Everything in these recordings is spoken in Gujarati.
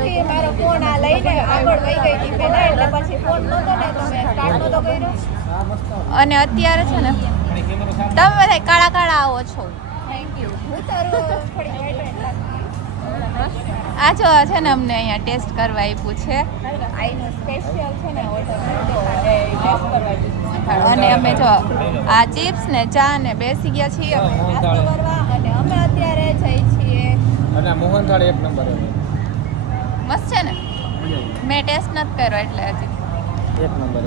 પછી મારો ફોન આ લઈને આગળ વહી ગઈ હતી પેલા એટલે પછી ફોન નતો ને તો મેં સ્ટાર્ટ નતો કર્યો. અને અત્યારે છે ને તમે બધા કાળા કાળા આવો છો. Thank you. હું તારું થોડી વાઈટ આ જો છે ને અમને અહીંયા ટેસ્ટ કરવા આપ્યું છે. આઈનો સ્પેશિયલ છે ને ઓર્ડર ટેસ્ટ કરવા અને અમે જો આ ચિપ્સ ને ચા ને બેસી ગયા છીએ અમે નાસ્તો કરવા અને અમે અત્યારે જઈ છીએ અને મોહનથાળ એક નંબર મસ્ત છે ને. મેં ટેસ્ટ નથી કર્યો એટલે હજી એક નંબર.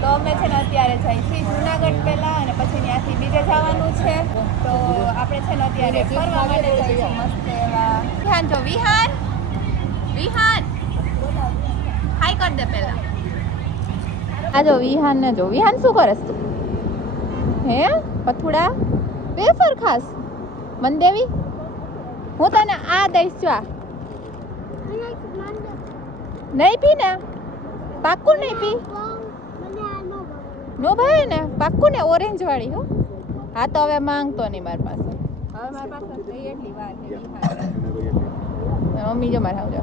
તો અમે છે ને અત્યારે જઈ છીએ જુનાગઢ પહેલા અને પછી ત્યાંથી બીજે જવાનું છે. તો આપણે છે ને અત્યારે ફરવા માટે જઈએ છીએ મસ્ત એવા વિહાન જો વિહાન વિહાન હાઈ કર દે પહેલા. આ જો વિહાન ને જો વિહાન શું કરસ તું હે પથુડા વેફર ખાસ મન દેવી હું તને આ દઈશ જો નહીં પી ને પાક્કું નહીં પી નો ભાઈ ને પાક્કું ને ઓરેન્જ વાળી હો. હા તો હવે માંગતો નહીં મારી પાસે. હવે મારી પાસે નહીં એટલી વાર છે મમ્મી જો મારે આવજો.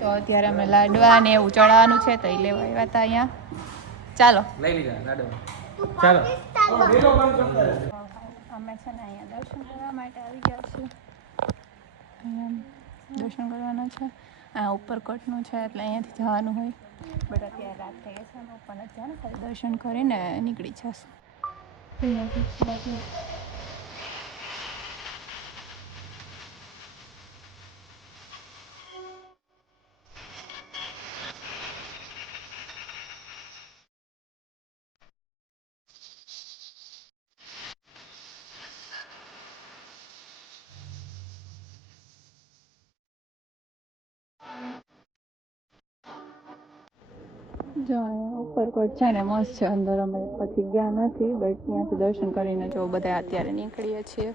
તો અત્યારે અમે લાડવા ને એવું ચડાવવાનું છે તો એ લેવા આવ્યા હતા અહીંયા. ચાલો લઈ લીધા લાડવા. ચાલો અમે છે ને અહીંયા દર્શન કરવા માટે આવી ગયા છીએ. અહીંયા દર્શન કરવાના છે. આ ઉપરકોટનું છે એટલે અહીંયાથી જવાનું હોય. બટ અત્યારે રાત થઈ ગઈ છે અમે ઉપર નથી જવાનું ખાલી દર્શન કરીને નીકળી જશું. જો ઉપરકોટ છે ને મસ્ત છે. અંદર અમે પછી ગયા નથી બટ ત્યાંથી દર્શન કરીને જો બધા અત્યારે નીકળીએ છીએ.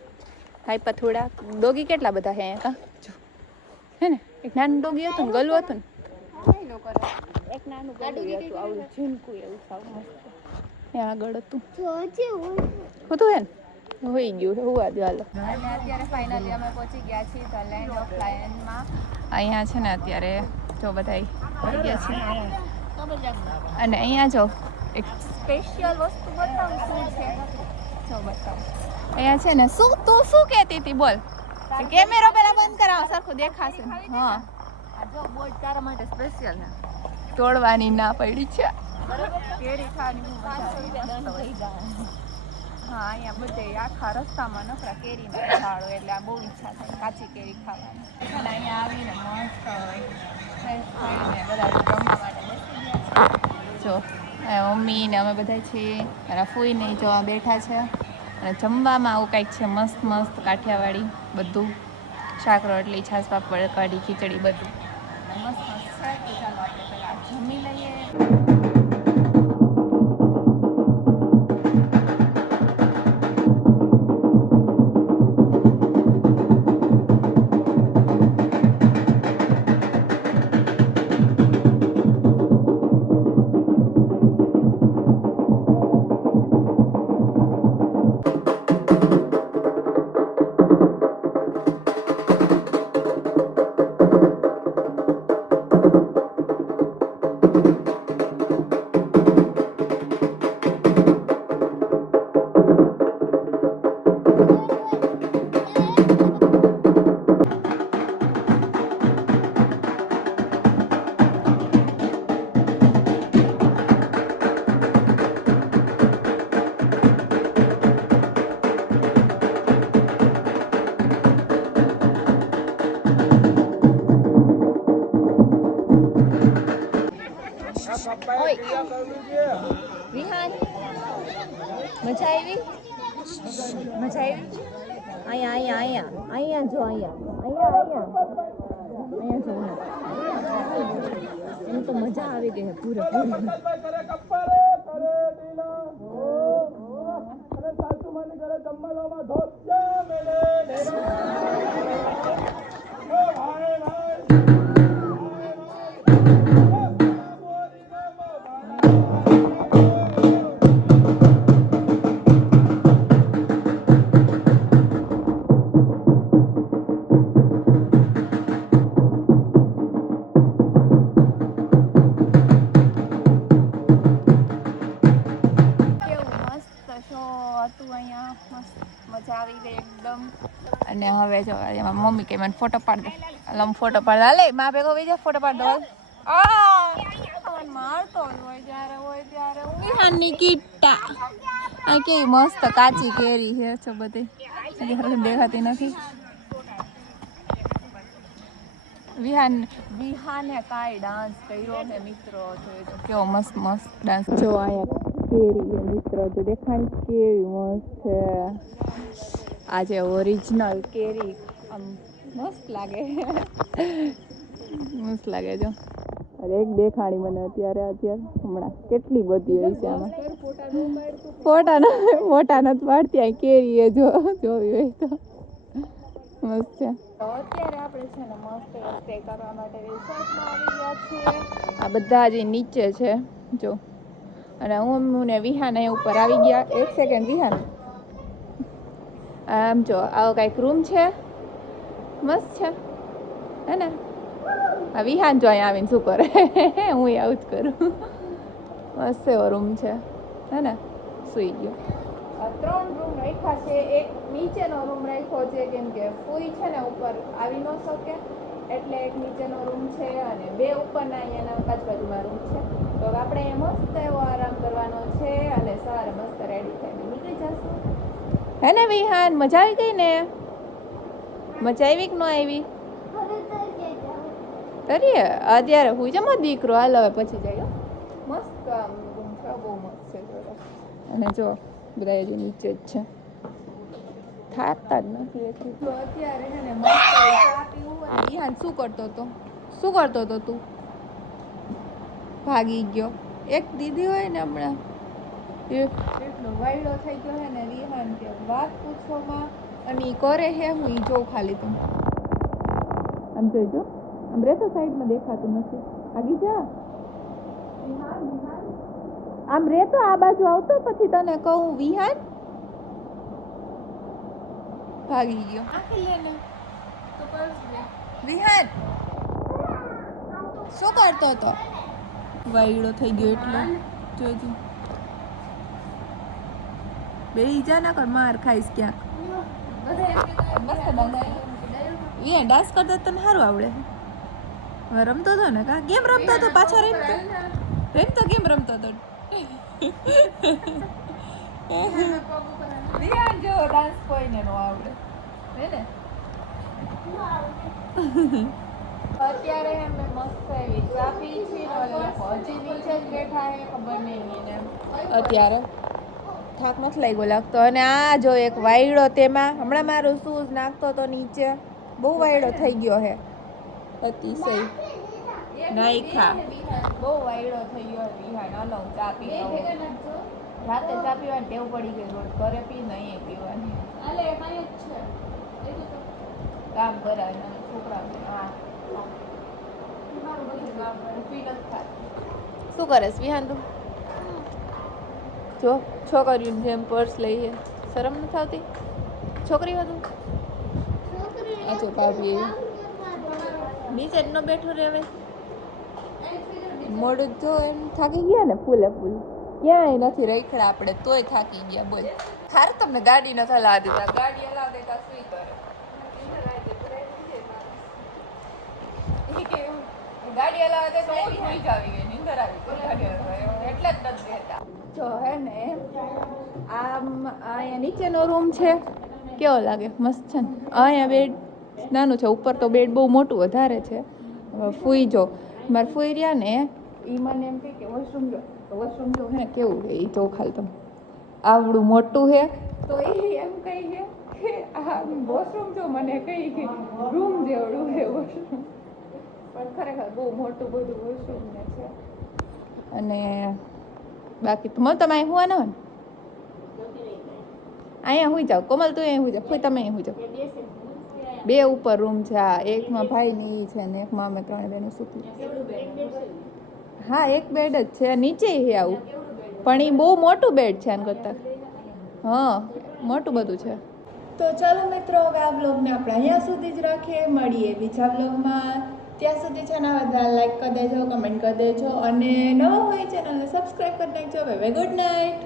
હાઈ પથોડા ડોગી કેટલા બધા છે અહીંયા કા જો હે ને એક નાનું ડોગી હતું ને ગલું હતું ને એક નાનું ગલું હતું આવડું ઝીણકું એવું સાવ મસ્ત ત્યાં આગળ હતું હતું હે ને હોઈ ગયું હોવા દે હાલો. અને અત્યારે ફાઇનલી અમે પહોંચી ગયા છીએ ધ લેન્ડ ઓફ લાયનમાં. અહીંયા છે ને અત્યારે જો બધા આવી ગયા છે અને અહીંયા જો એક સ્પેશિયલ વસ્તુ બતાવું શું છે જો બતાવો અહીંયા છે ને શું તું શું કહેતી હતી બોલ. કેમેરો પેલા બંધ કરાવો સરખું દેખાશે. હા આ જો બોર્ડ તારા માટે સ્પેશિયલ છે. તોડવાની ના પડી છે. કેરી ખાવાની બહુ મજા આવે. હા અહીંયા બધે આખા રસ્તામાં નકરા કેરીના ઝાડો એટલે આ બહુ ઈચ્છા થાય કાચી કેરી ખાવાની. અને અહીંયા આવીને મસ્ત ફ્રેશ થઈને બધા જમવા માટે બેસી ગયા છે. જો મમ્મી ને અમે બધા છીએ મારા ફૂઈ ને જો આ બેઠા છે અને જમવામાં આવું કંઈક છે મસ્ત મસ્ત કાઠિયાવાડી બધું શાક રોટલી છાશ પાપડ કઢી ખીચડી બધું મસ્ત મસ્ત છે. તો ચાલો આપણે પહેલાં જમી લઈએ. વિહાન મજા આવી મજા આવી. અહીંયા અહીંયા અહીંયા અહીંયા જો અહીંયા અહીંયા અહીંયા જો એમ તો મજા આવી ગઈ છે પૂરેપૂરી. અને હવે જો એમાં મમ્મી કે મને ફોટો પાડ દે. એટલે ફોટો પાડ લે માં ભેગો વઈ જા ફોટો પાડ દો. મારતો હોય જ્યારે હોય ત્યારે વિહાનની કીટા આ કેવી મસ્ત કાચી કેરી છે છો બધી દેખાતી નથી. વિહાને કાંઈ ડાન્સ કર્યો ને મિત્રો જોજો કેવો મસ્ત મસ્ત ડાન્સ. જો અહીંયા કેરી છે મિત્રો તો દેખાય કેવી મસ્ત છે. આજે ઓરિજિનલ કેરી આમ મસ્ત લાગે મસ્ત લાગે જો. અરે એક દેખાણી મને અત્યારે હમણાં કેટલી બધી હોય છે આમાં. મોટા નથી પાડતી આ કેરી એ જો જોવી હોય તો મસ્ત છે. તો અત્યારે આપણે છે ને મસ્ત સ્ટે કરવા માટે રિસોર્ટમાં આવી ગયા છીએ. આ બધા જે નીચે છે જો અને હું ને વિહાન અહીંયા ઉપર આવી ગયા. એક સેકન્ડ વિહાન આમ જો આવો કાંઈક રૂમ છે મસ્ત છે હે ને. આ વિહાન જો અહીંયા આવીને શું કરે હું આવું જ કરું. મસ્ત એવો રૂમ છે હે ને. સૂઈ ગયો. 3 રૂમ રાખ્યા છે. એક નીચેનો રૂમ રાખ્યો છે કેમ કે ફૂઈ છે ને ઉપર આવી ન શકે એટલે એક નીચેનો રૂમ છે અને 2 ઉપરના અહીંયાના બાજુમાં રૂમ છે. તો આપણે મસ્ત એવો આરામ કરવાનો છે અને સવારે મસ્ત રેડી થઈને નીકળી જશું હે ને. વિહાન મજા આવી ગઈ ને. મજા આવી કે ન આવી તરીએ અત્યારે હું જમો દીકરો હાલ હવે પછી જાય. મસ્ત આમ રૂમ છે બહુ મસ્ત છે. અને જો બધા હજી નીચે જ છે થાકતા જ નથી. તો અત્યારે છે ને મસ્ત ચા પીવું. વિહાન શું કરતો હતો તું ભાગી ગયો. એક દીદી હોય ને હમણાં એટલો વાયડો થઈ ગયો હે ને વિહાન કે વાત પૂછવામાં અને ઈ કરે હે હું ઈ જોઉં ખાલી. તું આમ જોઈજો આમ રહેતો સાઈડમાં દેખાતું નથી. આગી જા આમ રહેતો આ બાજુ આવતો પછી તને કહું. વિહાન ભાગી ગયો. વિહાન શું કરતો હતો? વાયડો થઈ ગયો એટલે જોજો. બેહી જા ના કર માર ખાઈશ ક્યાંક. વિહાન ડાન્સ કરતો તને સારું આવડે. હવે રમતો હતો ને કા ગેમ રમતો હતો પાછા રમતો કેમ રમતો હતો. વિહાન જેવો ડાન્સ કોઈને નો આવડે હે ને. અત્યારે અમે મસ્ત એવી ચા પી છીએ. હજી નીચે જ બેઠા હે ખબર નહીં એને અત્યારે થાક નથી લાગ્યો લાગતો. અને આ જો એક વાયડો તેમાં હમણાં મારું શૂઝ નાખતો તો નીચે બહુ વાયડો થઈ ગયો હે અતિશય નાઈખા બહુ વાયડો થઈ ગયો. વિહાન હલો ચા પી રાતે ચા પીવાની ટેવ પડી ગઈ. રોજ ઘરે પી નહીં પીવાની કામ કરાય છોકરા. હા શું કરે વિહાન તું? જો છોકરીઓને જેમ પર્સ લઈએ શરમ નથી આવતી? છોકરી હતું આ જો ભાભી નીચે જ ન બેઠો રે. હવે મોડું જો એમ થાકી ગયા ને ફૂલે ફૂલ ક્યાંય નથી રખડા આપણે તોય થાકી ગયા. બોલ હાર તમને ગાડી નથી હલાવી દીધા. ગાડી હલાવી દેતા સુઈ કરે. ગાડી હલાવે દે તો હું સુઈ જ આવી ગઈ. નીંદર આવી ગઈ ગાડી હલાવે એટલે જ નથી રહેતા. જો હે ને આમ અહીંયા નીચેનો રૂમ છે કેવો લાગે મસ્ત છે ને. અહીંયા બેડ નાનું છે. ઉપર તો બેડ બહુ મોટું વધારે છે. ફૂઈ જો મારે ફૂઈ રહ્યા ને એ મને એમ કહે કે વોશરૂમ જો વોશરૂમ જો હે કેવું છે એ જો ખાલી તમે આવડું મોટું છે તો એ એમ કહી છે કે આ વોશરૂમ જો મને કહી કે રૂમ જેવડું છે વોશરૂમ. પણ ખરેખર બહુ મોટું બધું વોશરૂમ ને છે. અને બાકી તો તમે અહીં હુવા ના હોય ને અહીંયા હુઈ જાઓ. કોમલ તું અહીં હુઈ જાઓ. કોઈ તમે અહીં હુઈ જાઓ. 2 ઉપર રૂમ છે. હા એકમાં ભાઈની છે ને એકમાં અમે 3 બેનો સૂતી. હા એક બેડ જ છે. નીચે છે આવું પણ એ બહુ મોટું બેડ છે આને કરતાં. હા મોટું બધું છે. તો ચાલો મિત્રો હવે આ બ્લોગને આપણે અહીંયા સુધી જ રાખીએ. મળીએ બીજા બ્લોગમાં. ત્યાં સુધી છે ને બધા લાઈક કરી દેજો, કમેન્ટ કરી દેજો અને નવા હોય ચેનલને સબસ્ક્રાઈબ કરી નાખજો. Bye bye, good night.